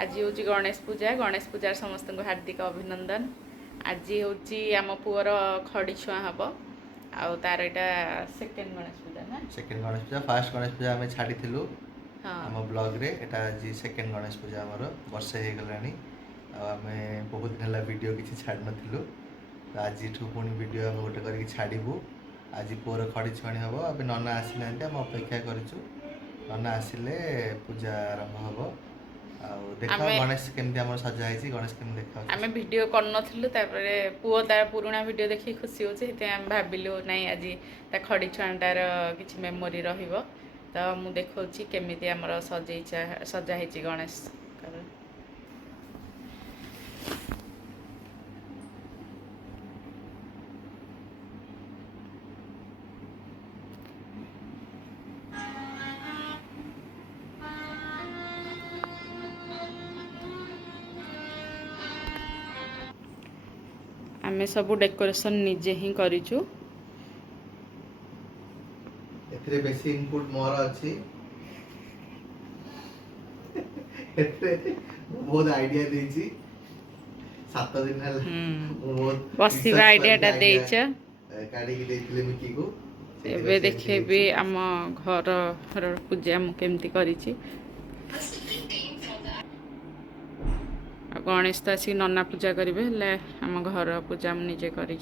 आज हूँ गणेश पूजा समस्त को हार्दिक अभिनंदन। आज हूँ आम पुअर खड़ी छुआ हम आउ तार यहाँ सेकेंड गणेश पूजा ना सेकेंड गणेश पूजा फास्ट गणेश पूजा आम छाड़ी आम ब्लॉग रे एटा आज सेकेंड गणेश पूजा आमर वर्षे हो गलानी आम बहुत दिन है वीडियो किसी छाड़ नथिलु तो आज पुणी वीडियो आम गोटे करके छाड़बू। आज पुअर खड़ी छुआणी हम अब नना आसी ना आम अपेक्षा करूँ नना आसिले पूजा आरंभ हम देख गणेश केमती आम सजा है गणेश केमती देखा आम वीडियो करनथिलु तापरे पुओ तार पुराना वीडियो देखि खुशी होछि ते हम भाबिलु नै आज ता खड़ी छुआंटार किछि मेमोरी रहिबो तो मु देखौछि केमिति हमर सजा हेछि गणेश कर आमे सब डेकोरेशन निजे ही करिछु। एथरे बेसी इनपुट मोर अछि एथरे बहुत आईडिया देछि 7 दिन हल बहुत बसिवा आईडिया टा देछ काडी के देथिले मिकी को एबे देखे भी आम घर पूजा मु केमती करिछि। गणेश तो आसिक नना पूजा करेंगे हेल्ले आम घर पूजा मुझे करी।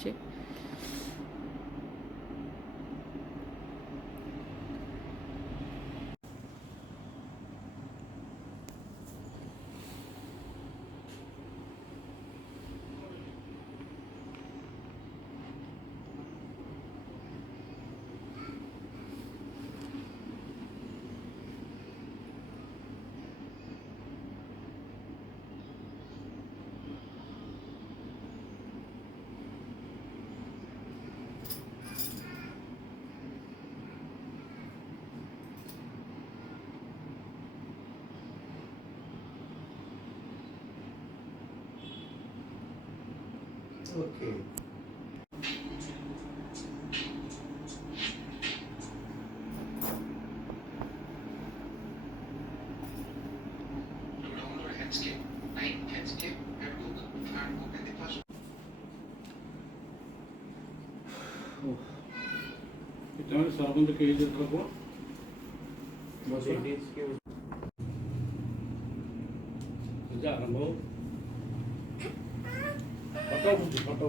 ओके सरपंच के को जा आरंभ फोटो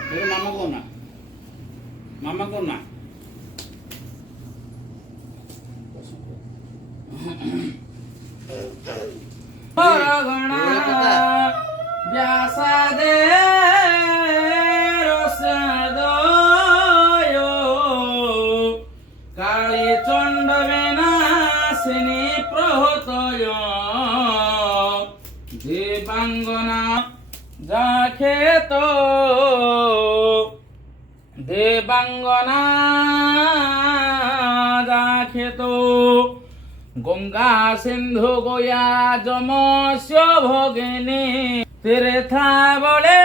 मेरे मामा को ना व्यासादे काली चंड विनाशिनी प्रहतय देवांगना जाखेत देवांगना जाखेत गंगा सिंधु गोया जमस्य भगिनी तीर्था बड़े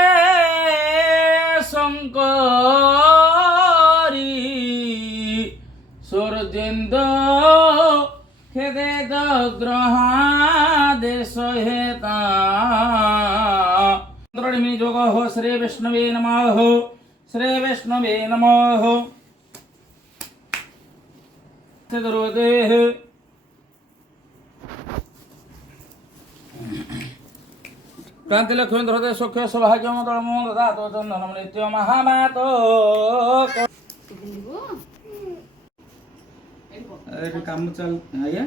शंकरी सूर्येन्द्र खेदे ग्रहादेश हेता द्रढ़मी जोग हो श्री विष्णवे नमः श्री विष्णवे नमः देह क्रांति लक्ष्मी हृदय सुख सौभाग्य मंगल मोह दातो चंदन नित्य महामातो काम चल आया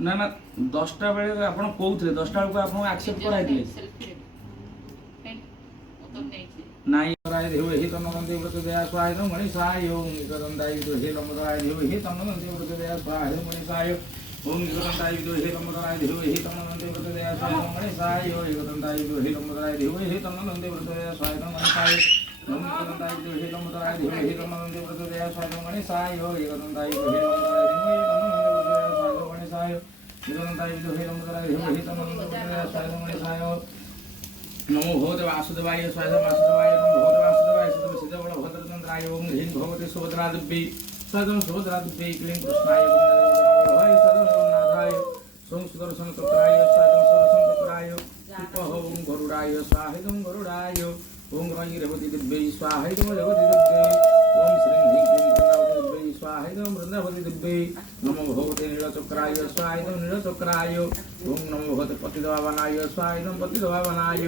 ना ना 10टा बेले आपण कहउथले 10टा बेले आपण एक्सेप्ट कराइले नाई कराइ देव हे तनवंती व्रत दया स्वाय मणि साय ओम निकरंदाय विदो हे लमदाय देव हे तनवंती व्रत दया स्वाय मणि साय ओम निकरंदाय विदो हे लमदाय देव हे तनवंती व्रत दया स्वाय मणि साय ओम निकरंदाय विदो हे लमदाय देव हे तनवंती व्रत दया स्वाय मणि साय ओम निकरंदाय विदो हे लमदाय देव हे तनवंती व्रत दया स्वाय मणि साय ओम निकरंदाय विदो हे लमदाय देव हे तनवंती व्रत दया स्वाय मणि साय निकटन्ताय विदुहे नमोदराय देवहि तन्नोदेवताय स्वाहा गणेशाय नमो भगवते वासुदेवाय स्वाहा वासुदेवाय नमो भगवते वासुदेवाय सिद्धबल भद्रचन्द्राय ओम ह्रीं भगवते सुभद्रादिव्यै स्वाहा सुभद्रादिव्यै क्लीं कृष्णाय भवाय स्वाहा सोम सुदर्शन चक्राय स्वाहा सुदर्शन चक्राय ओम गरुडाय स्वाहा गरुडाय ओम रंगी रेवती दिव्यै स्वाहा रेवती दिव्यै ओम श्रीं ह्रीं क्लीं वृंदावती दिव्यै स्वाहा वृंदावती दिव्यै नमो भगवते नीलचक्राय स्वाहा नीलचक्राय ओम नमो भगवते पतितपावनाय स्वाहा पतितपावनाय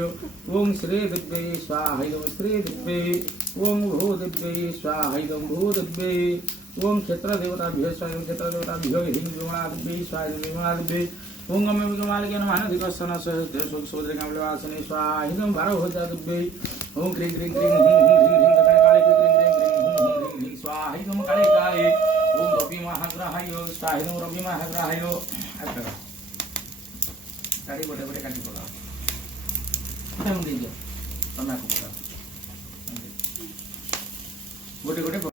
ओम श्री दिव्यै स्वाहा श्री दिव्यै ओम भू दिव्यै स्वाहा भू दिव्यै ओम क्षेत्रदेवताभ्यो स्वाहा क्षेत्रदेवताभ्यो ह्रीं विमला दिव्यै स्वाहा विमला दिव्यै ओम गम्य विकमालिकेन मानधिकस्सन सोद्रिकामलवासने स्वाहा भारभोजा दिव्यै ओम क्लीं क्लीं क्लीं हुं हुं ह्रीं ह्रीं दक्षिण काले क्लीं क्लीं क्लीं हुं हुं ह्रीं ह्रीं स्वाहा काले काले ओम रवि महाग्रहाय स्वाहा रवि महाग्रहाय गाड़ी बड़े बड़े काटी पड़ा हम दीजिए तन्ना को पड़ा गोटे गोटे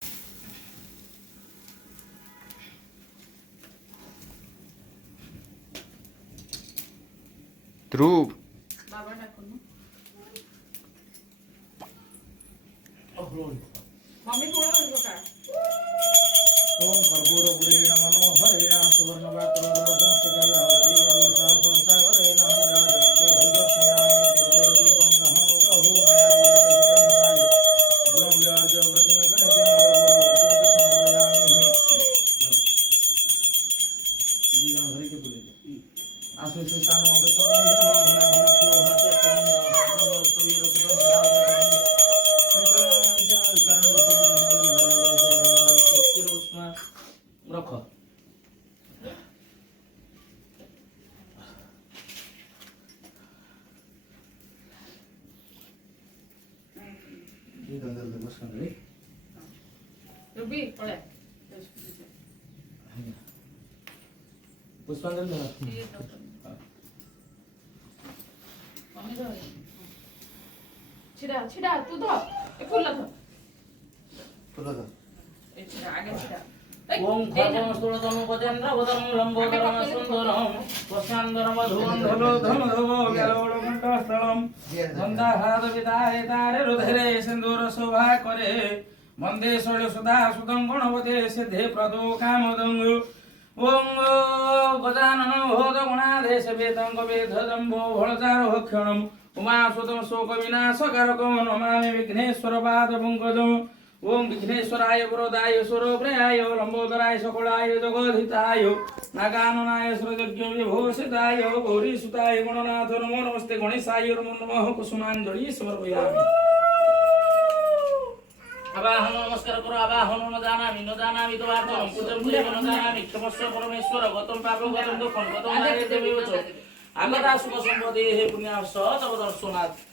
ध्रुव बाबा डाकुनु मम्मी कोण होईल का ओम कर्पूर पुरे नमो हरे राम सुवर्ण वात्र संस्कृतय हरि ओम संसार हरे नाम राजते भुजस्यामि कर्पूर दीपं गहं प्रभु मया विरहितं गुणं व्याज प्रतिम गणेशं कर्पूर समर्पयामि जीवन हरि के बोले आशीष स्थान में रख रुबी पळे पुष्पांजलि मम्मी धर छिड़ा छिड़ा तू धर ए फुल धर ए छिड़ा आगे छिड़ा ओम खर्वमस्तुलतम पतेन्द्र वदम लंबोदरम सुंदरम वस्यांदरम धुवंधलोधम धवो व्यालोलकंठस्थलम गंधाहाद विदाय तारे रुधिरे सिंदूर शोभा करे वंदे षोड़ सुधा सुदं गणपते सिद्धे प्रदो कामदंग ओम गजानन भोद गुणाधेश वेदंग वेदजम्बो भळचारो क्षणम उमासुतम शोक विनाशकारकम नमामि विघ्नेश्वर पाद पंकजम ओम विघ्नेश्वराय वरदाय स्वरूपयाय लंबोदराय सकलाय जगद्धिताय नागाननाय सृजज्ञ विभूषिताय गौरीसुताय गणनाथ नमो नमस्ते गणेशाय नमो नमः कुसुमांजलि समर्पयामि आवाहन नमस्कार करो आवाहन न जानामि तो वार्तम पूजन पूजन न जानामि क्षमस्व परमेश्वर गतम पापम गतम दुःखम गतम नारे देवयोच आगता शुभ संपदे हे पुण्यार्थ तव दर्शनात्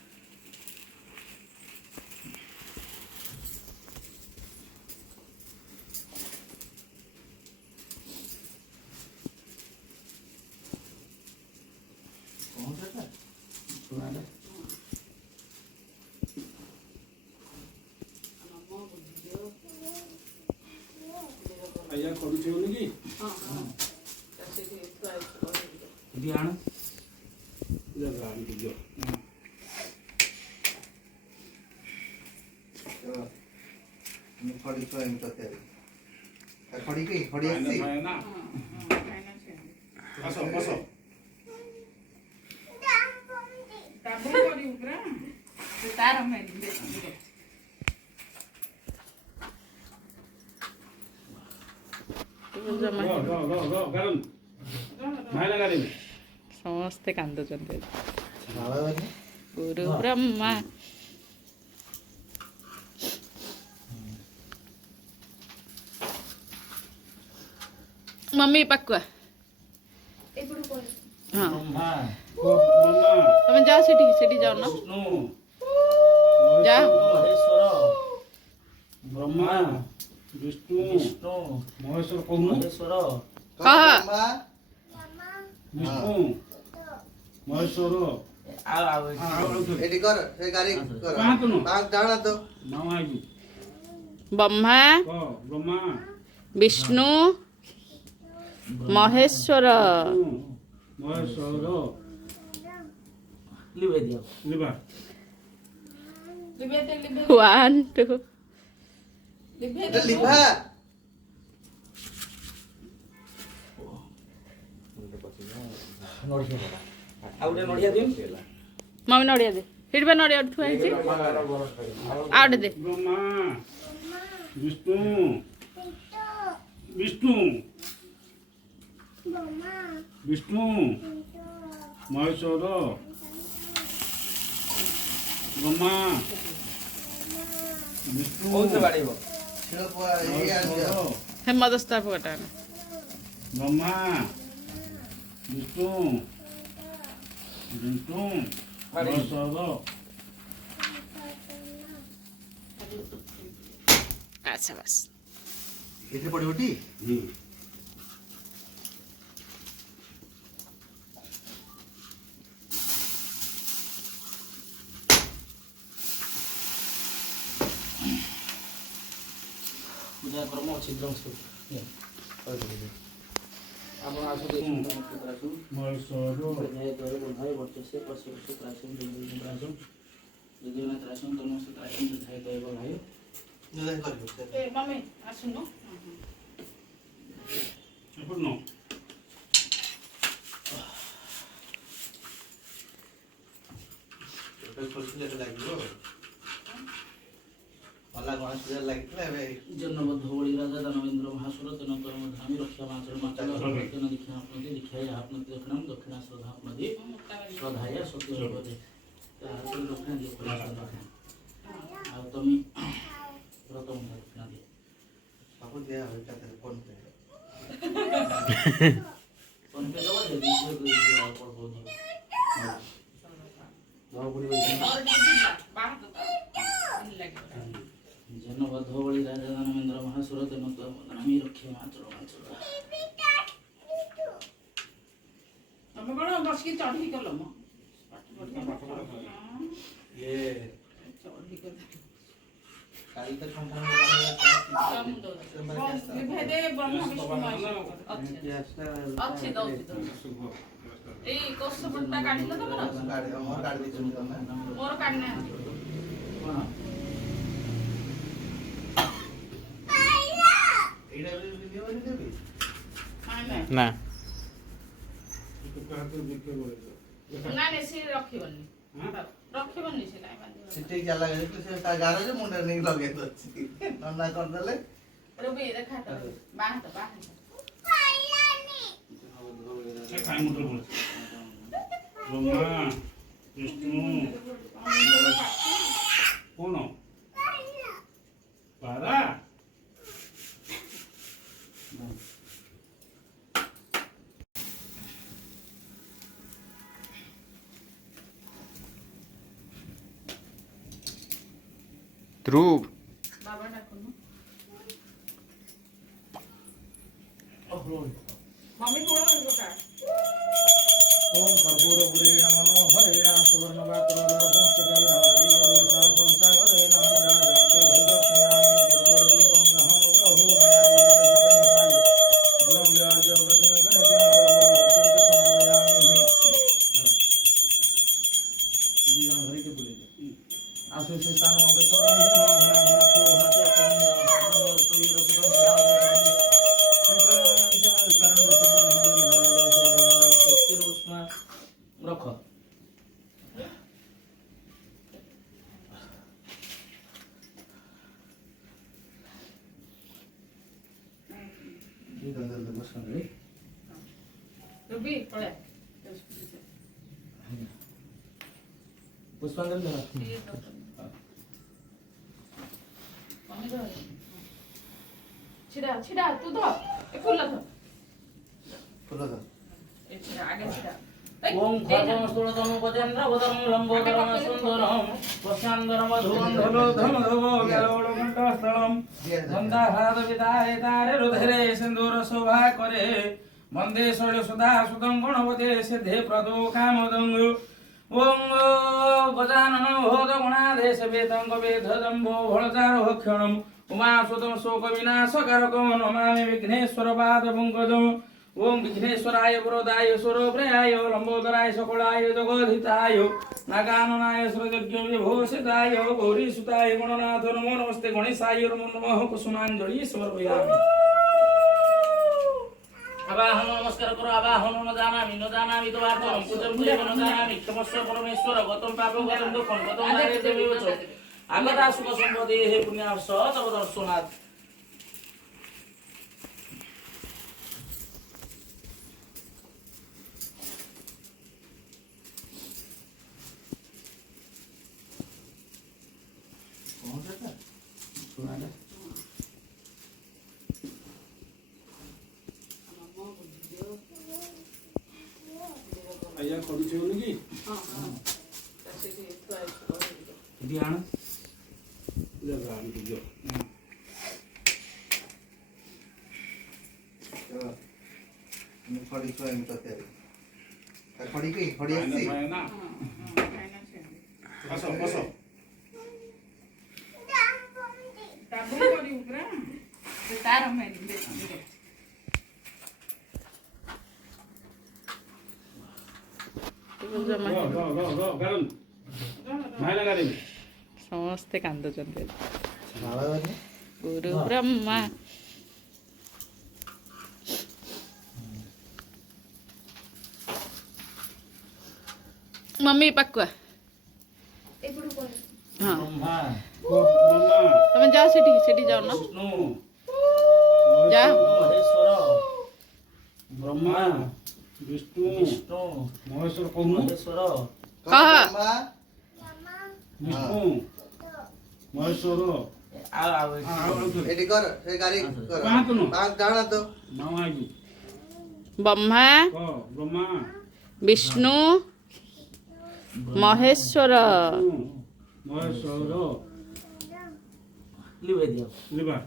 ଆଜ୍ଞା କରୁଛି ବୋଲି କି ध्यान ଗାଡ଼ି ଦିଅ खड़ी छुआ इन तते खड़ी की खड़ी आसी ନା ବସ ବସ ତାପରେ କରି ଉପରା ତାର ମେଡି ସମସ୍ତେ କାନ୍ଦୁଛନ୍ତି ଗୁରୁ ବ୍ରହ୍ମା मम्मी पक्का हाँ तुम जाओ सिटी जाओ ना जाओ ब्रह्मा विष्णु महेश्वर कहूँ कह विष्णु महेश्वर एडी कर ए गाड़ी कर बाग डाला तो नाम आइबी ब्रह्मा ब्रह्मा विष्णु महेश्वर ମହେଶ୍ୱର लिवे दियो लिवा 1 2 लिभा नोडिया आउटे नोडिया दियो मम्मी नड़िया दे हिट बे नड़िया ठुआ है आउट दे ब्रह्मा विष्णु विष्णु विष्णु महेश्वर ब्रह्मा विष्णु बहुत बाड़ीबो महेश्वर हेमदस्ता पटा ब्रह्मा विष्णु विष्णु महेश्वर अच्छा बस इथे पड़िबोटी पूजा कर्म छिद्र से आपण आसो दे सुंदर महेश्वर जय करे बोधाय वर्चसे पश्चिम से प्राचीन दिव्य प्राचीन दिव्य त्राचीन तनु से प्राचीन जय करे बोधाय ए मम्मी आसुनो पूर्ण वाला गणेश पूजा लागितला एबे जन्मबद्ध होळी राजा दानवेंद्र महासुर तेन कर्म धामी रक्षा माचर माचर तेन दीक्षा आपनते दीक्षाय आपनते दक्षिणम दक्षिणा श्रद्धा आपनते श्रद्धाय सत्य होते तर दक्षिणा दियो कोला दक्षिणा आ तमी प्रथम दक्षिणा दियो सब दिया होय काते फोन पे फोन पे दवा दे दियो दियो और बोल दियो दवा बुड़ी जन्मबद्ध होळी राजा दानवेंद्र महासुर तेन कर्म धामी रक्षा माचर माचर तमे कोन बस की चढ़ी कलो म ये चढ़ी कर काली तक संठान भेदे ब्रह्म विष्णु अच्छे दो ए कोस पट्टा काढी लो तमरा गाड़ी हमर गाड़ी दे तमे मोर काढना एडा वीडियो बनी देबी ना ना ना ने से रखिबनी रखिबनी से नाही बांधी सिटी जाला गले से ता गारो जे मुंडे नहीं लगे दछि नन्ना कर देले रुबी देखा तो बांध खाई मुद्र बोल ब्रह्मा विष्णु कौन पारा ध्रुव बाबा डाकुनु मम्मी थोड़ा और बता ओम कर्पूर गुरे नमो हरे राम सुवर्ण वात्र संस्कृत हरि ओम संसा हरे नाम रामते भूदत्यानि कर्पूर दीपं नहं ग्रहो मया गुरं व्याज व्रतं गणेशं कर्पूर समर्पयामि दीवान हरि के बोले आसु से स्थान में तो घना घना को हाथ कम तो ये रसम रख रुबी पड़े पुष्पांजलि धर मम्मी धर छिड़ा छिड़ा तू धर ए फूल धर ए छिड़ा आगे छिड़ा ओम खर्गम स्तुलतम गजेन्द्र वदम लंबोदरम सुंदरम वस्यांदर मधुवंधलो धमधवो गलोल घंटास्थलम गंधाहार विदाय तारे रुधिरे सिंदूर शोभा करे वंदे शैल सुधा सुदं गणपते सिद्धे प्रदो कामदंग ओम गजानन भोद गुणादेश वेदंग वेद जंबो भळचारो क्षणम उमा सुतम शोक विनाशकारकम नमामि विघ्नेश्वर पाद पंकजम ओम विघ्नेश्वराय वरदाय स्वरोप्रयाय लंबोदराय सकलाय जगद्धिताय नागाननाय सर्वज्ञ विभूषिताय गौरीसुताय गणनाथ नमो नमस्ते गणेशाय नमो नमः कुसुमांजलि समर्पयामि। आवाहन नमस्कार करो आवाहन न जानामि तो वार्तम पूजन पूजन न जानामि क्षमस्व परमेश्वर गतम पाप गतम दुःखम गतम दारिद्र्यमेव च आगता सुख संपदे हे पुण्यार्थ तव दर्शनात् ଆଜ୍ଞା କରୁଛି ବୋଲି କି ध्यान ଖଡ଼ି ଛୁଆ ଏମିତି ତରକାରୀ ଖଡ଼ି କି ଖଡ଼ି ଆସିଛି ବସ ବସ ତାର ସମସ୍ତେ କାନ୍ଦୁଛନ୍ତି ଗୁରୁ ବ୍ରହ୍ମା मम्मी पक्का हाँ तुम जाओ सेठी सेठी जाओ ना जाओ ब्रह्मा विष्णु महेश्वर कहूँ कह विष्णु महेश्वर एडी कर ए गाड़ी कर जाना तो ब्रह्मा ब्रह्मा विष्णु महेश्वर महेश्वर लिवे दियो लिबा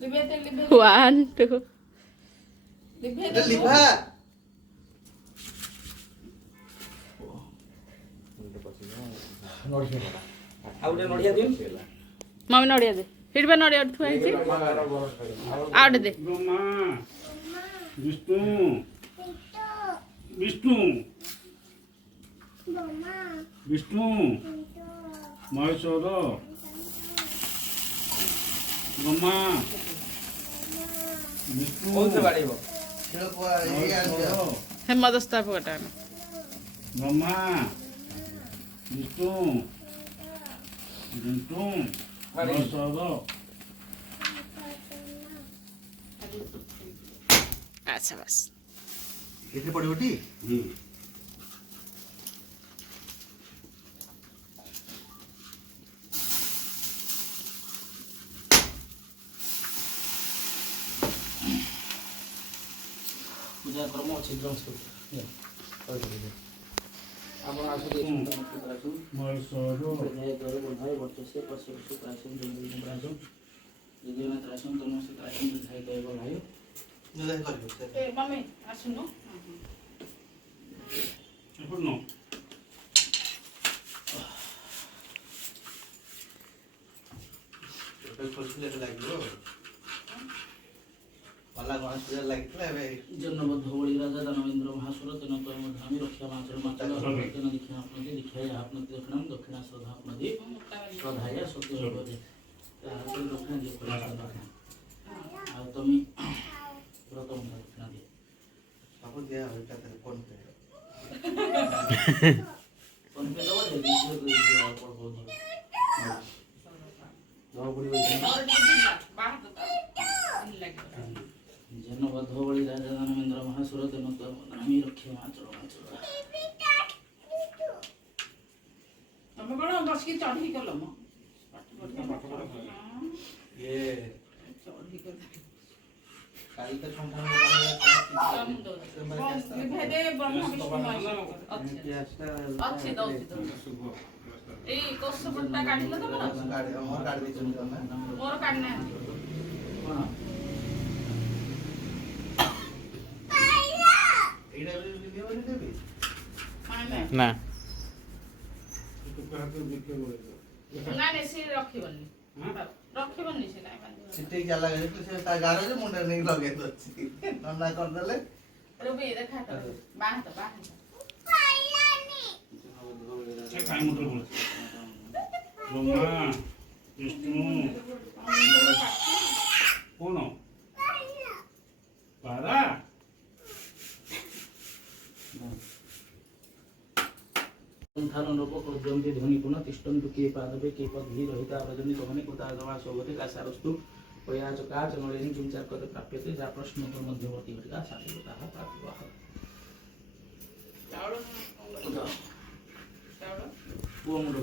1 2 लिभा आउटे नडिया दियो मम्मी नड़िया दे हिड़बे नड़िया ठुआ है आउट दे ब्रह्मा विष्णु विष्णु विष्णु महेश्वर ब्रह्मा विष्णु कौन से बाड़ीबो हेमदस्ता पकटा ब्रह्मा विष्णु विष्णु महेश्वर अच्छा बस इथे पड़ी उठी पूजा कर्म छिद्र आपण आसु महेश्वर जय गरे बधाई वर्चसे पशु प्राचीन जंगल राजू यदि ना त्रासम तनो से प्राचीन बधाई गए बधाई नहीं कर ए मम्मी आसुनो एपुनो तो खोसले लागलो वाला गणेश पूजा लागଥିଲା ଏବେ जन्मबद्ध होली राजा दानवेंद्र महासुर तेन तो धामी रक्षा माचर माचल तेन दीक्षा आपनति दीक्षाय आपनति दक्षिणम दक्षिणा श्रद्धा आपनति श्रद्धाय सत्य होते तार दक्षिणा दे श्रद्धा आ तुम व्रत दक्षिणा दे सब दिया होता है फोन पे दवा दे दीजिए तो दीजिए और बहुत दवा बुढ़ी जन्मबद्ध होली राजा दानवेंद्र महासुर तेन तो धामी रक्षा माचल माचल तमे कोन बस की चढ़ी कलम ये चढ़ी कर काल तो संठान भेदे ब्रह्म विष्णु महेश्वर अच्छे दो ए कोस पट्टा काढिलो तमे गाड़ी और गाड़ी दी चल ना मोर काढना हां एडा वीडियो बने देबी ना तो कहते देखे बोले ना ने से रखिबनी ରଖିବନି ସେ ନାଇଁ ବାନ୍ଧିବ ସିଟି ଜାଲା ଗଲେ ସେ ତା ଗାର ଯେ ମୁଣ୍ଡରେ ନେଇ ଲଗେଇ ଦଉଛି ନନା କରିଦେଲେ ରୁବି ଦେଖା ତ ବାହା ତ ସେ କାଇଁ ମୁଣ୍ଡ ବୋଲ ବ୍ରହ୍ମା ବିଷ୍ଣୁ କୋଣ ପାରା ध्वनि ध्वनिपूर्ण तिष्ठन्तु के पादवे के पद्भिः रहिता व्रजन्ति गमने कृतागमा शोभते कासारस्तु प्रयाचकाच नलेन किंचार कते प्राप्यते जा प्रश्न मध्यवर्ती घटिका साधिताः प्राप्तवाः पुओ मुंड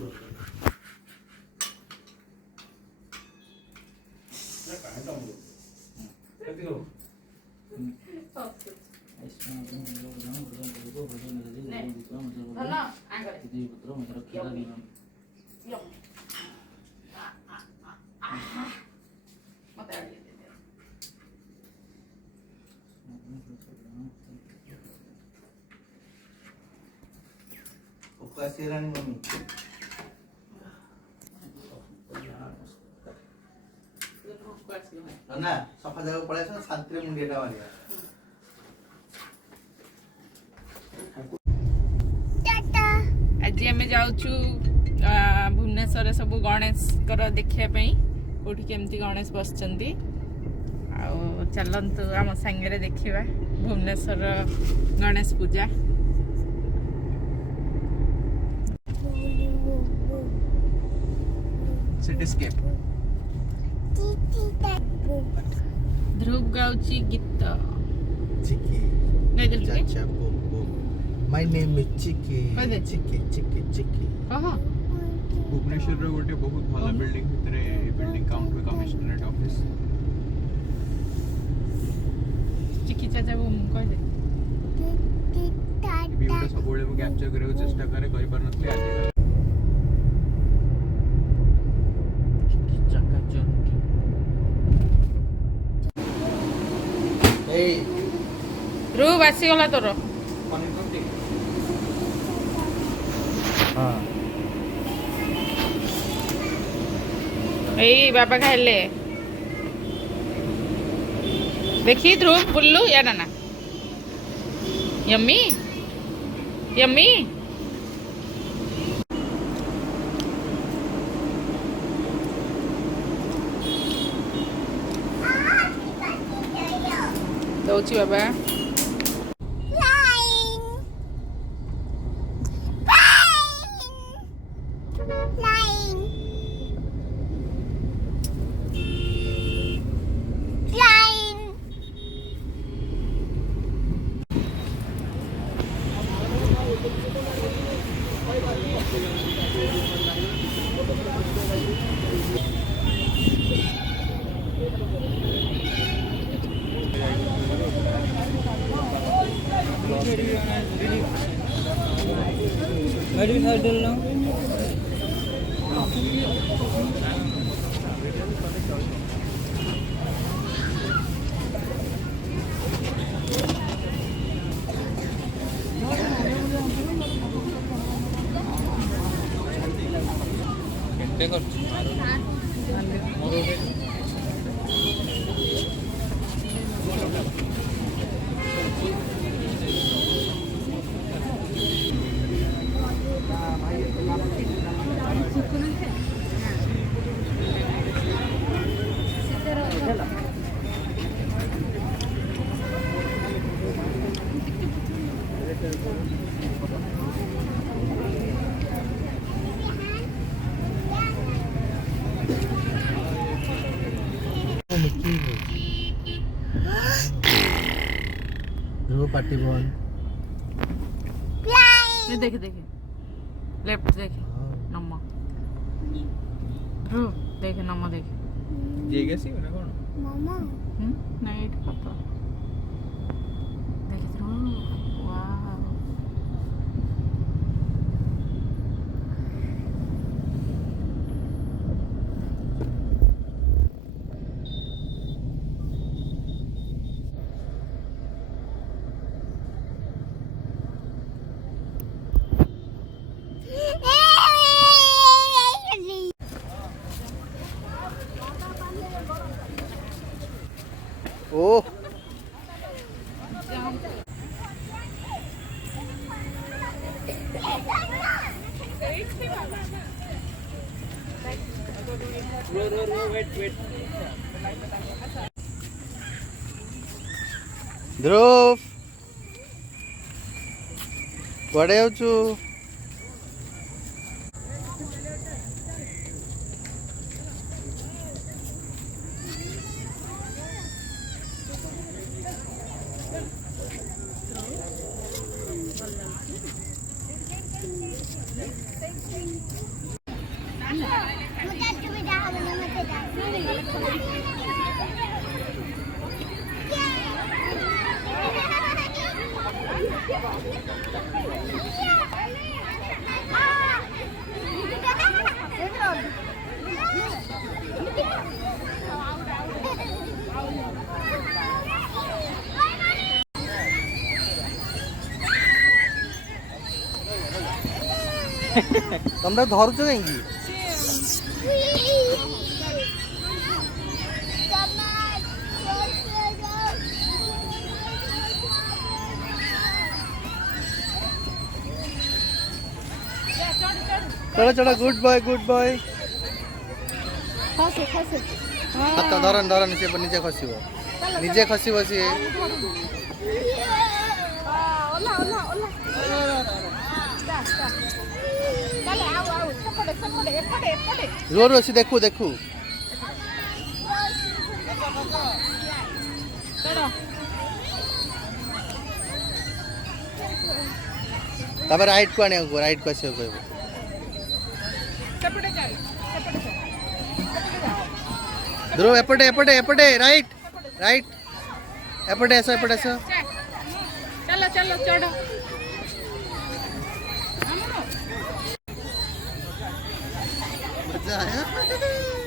କାଇଁ ତମକୁ କେତିକ ଭଲ ଆଗରେ ମତେ ଆଗେ ଦେ ଉପବାସ ହେଲାଣି ମମ୍ମି ନା ସଫା ଜାଗାକୁ ପଳେଇ ଆସ ଶାନ୍ତିରେ ମୁଣ୍ଡିଆଟା ମାରିବା ଆଜି ଆମେ ଯାଉଛୁ ଭୁବନେଶ୍ୱରରେ ସବୁ ଗଣେଶଙ୍କର ଦେଖିବା ପାଇଁ କୋଉଠି କେମିତି ଗଣେଶ ବସିଛନ୍ତି ଆଉ ଚାଲନ୍ତୁ ଆମ ସାଙ୍ଗରେ ଦେଖିବା ଭୁବନେଶ୍ୱରର ଗଣେଶ ପୂଜା ସିଟିସ୍କେପ ଧ୍ରୁବ ଗାଉଛି ଗୀତ ଚିକି ଗାଇଦେଲୁ କି? ଚାଚା boom boom my name is Chiki କହିଦେ। ଚିକି ଚିକି ଚିକି କହ भुवनेश्वर गोटे बहुत भल बिल्डिंग भितर बिल्डिंग काउंट हुए कमिश्नरेट ऑफिस ଚିକି ଚାଚା ବୁମ୍ କହିଦେ व्यूटा सब बेले कैप्चर करने को चेष्टा करे करि पार नथले आज ଏଇ ଧ୍ରୁବ ଆସିଗଲା ତୋର ହଁ ଏଇ ବାବା ଖାଇଲେ देखी ध्रुव बुल्लू या नाना यम्मी यम्मी दौची बाबा ध्रुव पार्टी बन ये देखे देखे लेफ्ट देखे नम्मा ध्रुव देखे नम्मा देखे ये कैसी है ना कौन नहीं एट पापा देखे ध्रुव वाह ध्रुव कुआडे जाऊचु तुम धरुच कहीं चलो चलो गुड बॉय हाथ धरन धरन नीचे खसब निजे खसब सी जोर अच्छी देखू देखू राइट को आने राइट को आस ध्रुव एपटे एपटे एपटे राइट राइट एपटे आस एपटे आस चलो चलो चढ़ो मजा आया